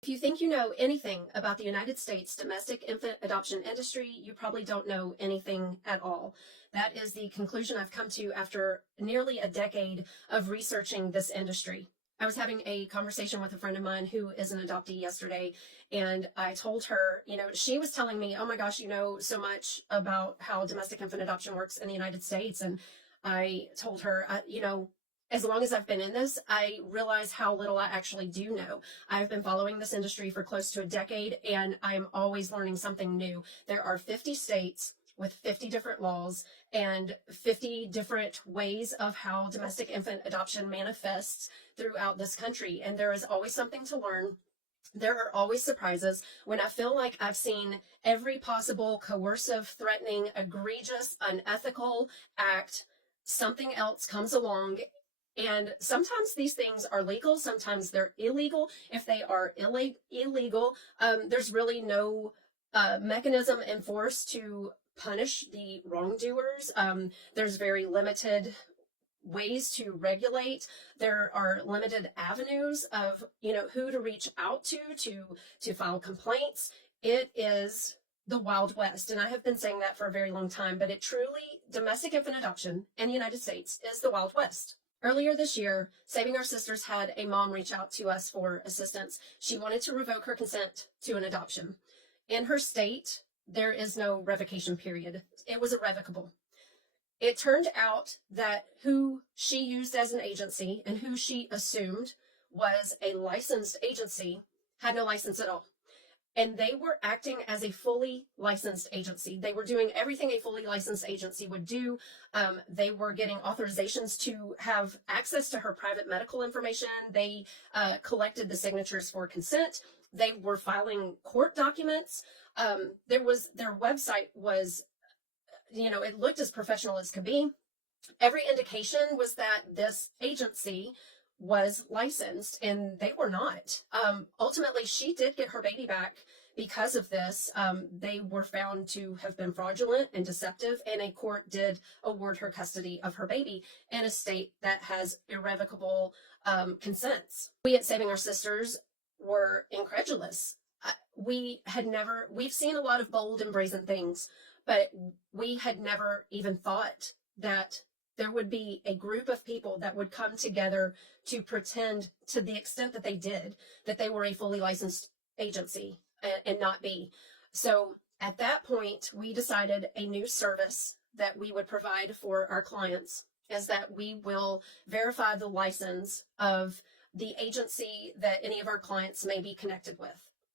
If you think you know anything about the United States domestic infant adoption industry, you probably don't know anything at all. That is the conclusion I've come to after nearly a decade of researching this industry. I was having a conversation with a friend of mine who is an adoptee yesterday, and I told her, she was telling me, oh my gosh, you know so much about how domestic infant adoption works in the United States. And I told her, as long as I've been in this, I realize how little I actually do know. I've been following this industry for close to a decade, and I'm always learning something new. There are 50 states with 50 different laws and 50 different ways of how domestic infant adoption manifests throughout this country. And there is always something to learn. There are always surprises. When I feel like I've seen every possible coercive, threatening, egregious, unethical act, something else comes along. And sometimes these things are legal, sometimes they're illegal. If they are illegal, there's really no mechanism in force to punish the wrongdoers. There's very limited ways to regulate. There are limited avenues of, who to reach out to file complaints. It is the Wild West. And I have been saying that for a very long time, but domestic infant adoption in the United States is the Wild West. Earlier this year, Saving Our Sisters had a mom reach out to us for assistance. She wanted to revoke her consent to an adoption. In her state, there is no revocation period. It was irrevocable. It turned out that who she used as an agency and who she assumed was a licensed agency had no license at all. And they were acting as a fully licensed agency. They were doing everything a fully licensed agency would do. They were getting authorizations to have access to her private medical information. They collected the signatures for consent. They were filing court documents. Their website was, it looked as professional as could be. Every indication was that this agency was licensed, and they were not. Ultimately, she did get her baby back because of this. They were found to have been fraudulent and deceptive, and a court did award her custody of her baby in a state that has irrevocable consents. We at Saving Our Sisters were incredulous. We've seen a lot of bold and brazen things, but we had never even thought that there would be a group of people that would come together to pretend, to the extent that they did, that they were a fully licensed agency and not be. So at that point, we decided a new service that we would provide for our clients is that we will verify the license of the agency that any of our clients may be connected with.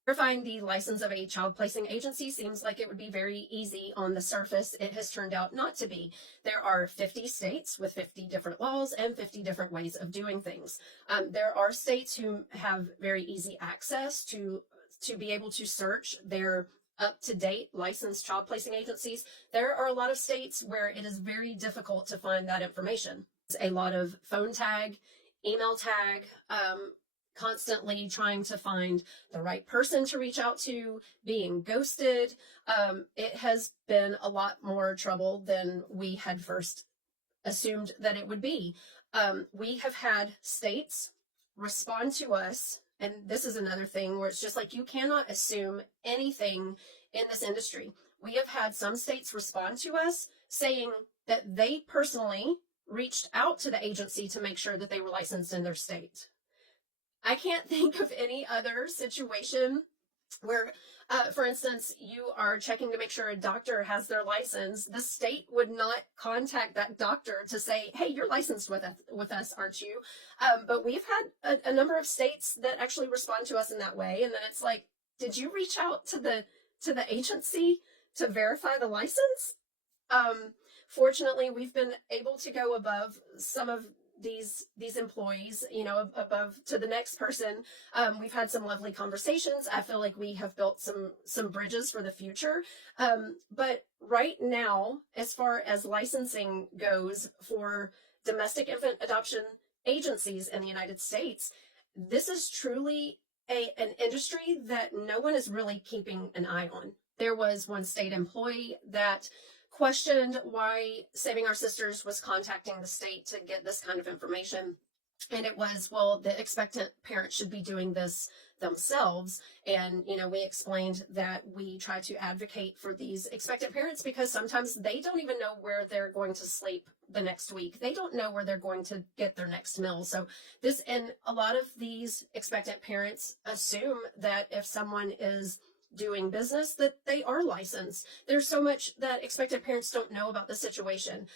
Verifying the license of a child placing agency seems like it would be very easy on the surface. It has turned out not to be. There are 50 states with 50 different laws and 50 different ways of doing things. There are states who have very easy access to be able to search their up-to-date licensed child placing agencies. There are a lot of states where it is very difficult to find that information. There's a lot of phone tag, email tag, constantly trying to find the right person to reach out to, being ghosted. It has been a lot more trouble than we had first assumed that it would be. We have had states respond to us, and this is another thing where it's just like you cannot assume anything in this industry. We have had some states respond to us saying that they personally reached out to the agency to make sure that they were licensed in their state. I can't think of any other situation where, for instance, you are checking to make sure a doctor has their license. The state would not contact that doctor to say, hey, you're licensed with us, aren't you? But we've had a number of states that actually respond to us in that way. And then it's like, did you reach out to the agency to verify the license? Fortunately, we've been able to go above some of these employees, above to the next person. We've had some lovely conversations. I feel like we have built some bridges for the future. But right now, as far as licensing goes for domestic infant adoption agencies in the United States, this is truly an industry that no one is really keeping an eye on. There was one state employee that questioned why Saving Our Sisters was contacting the state to get this kind of information. And it was, well, the expectant parent should be doing this themselves. And, we explained that we try to advocate for these expectant parents because sometimes they don't even know where they're going to sleep the next week. They don't know where they're going to get their next meal. So and a lot of these expectant parents assume that if someone is doing business that they are licensed. There's so much that expectant parents don't know about the situation.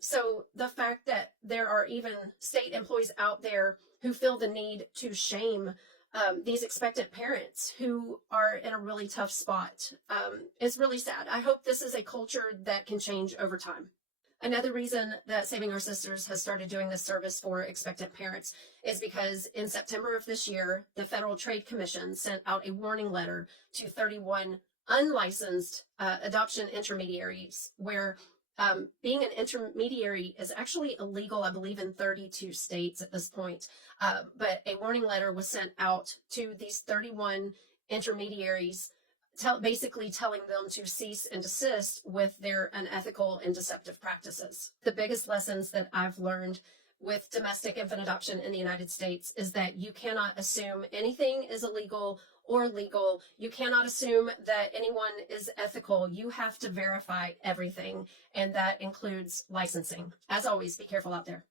So the fact that there are even state employees out there who feel the need to shame these expectant parents who are in a really tough spot is really sad. I hope this is a culture that can change over time. Another reason that Saving Our Sisters has started doing this service for expectant parents is because in September of this year, the Federal Trade Commission sent out a warning letter to 31 unlicensed adoption intermediaries where being an intermediary is actually illegal, I believe, in 32 states at this point. But a warning letter was sent out to these 31 intermediaries basically telling them to cease and desist with their unethical and deceptive practices. The biggest lessons that I've learned with domestic infant adoption in the United States is that you cannot assume anything is illegal or legal. You cannot assume that anyone is ethical. You have to verify everything, and that includes licensing. As always, be careful out there.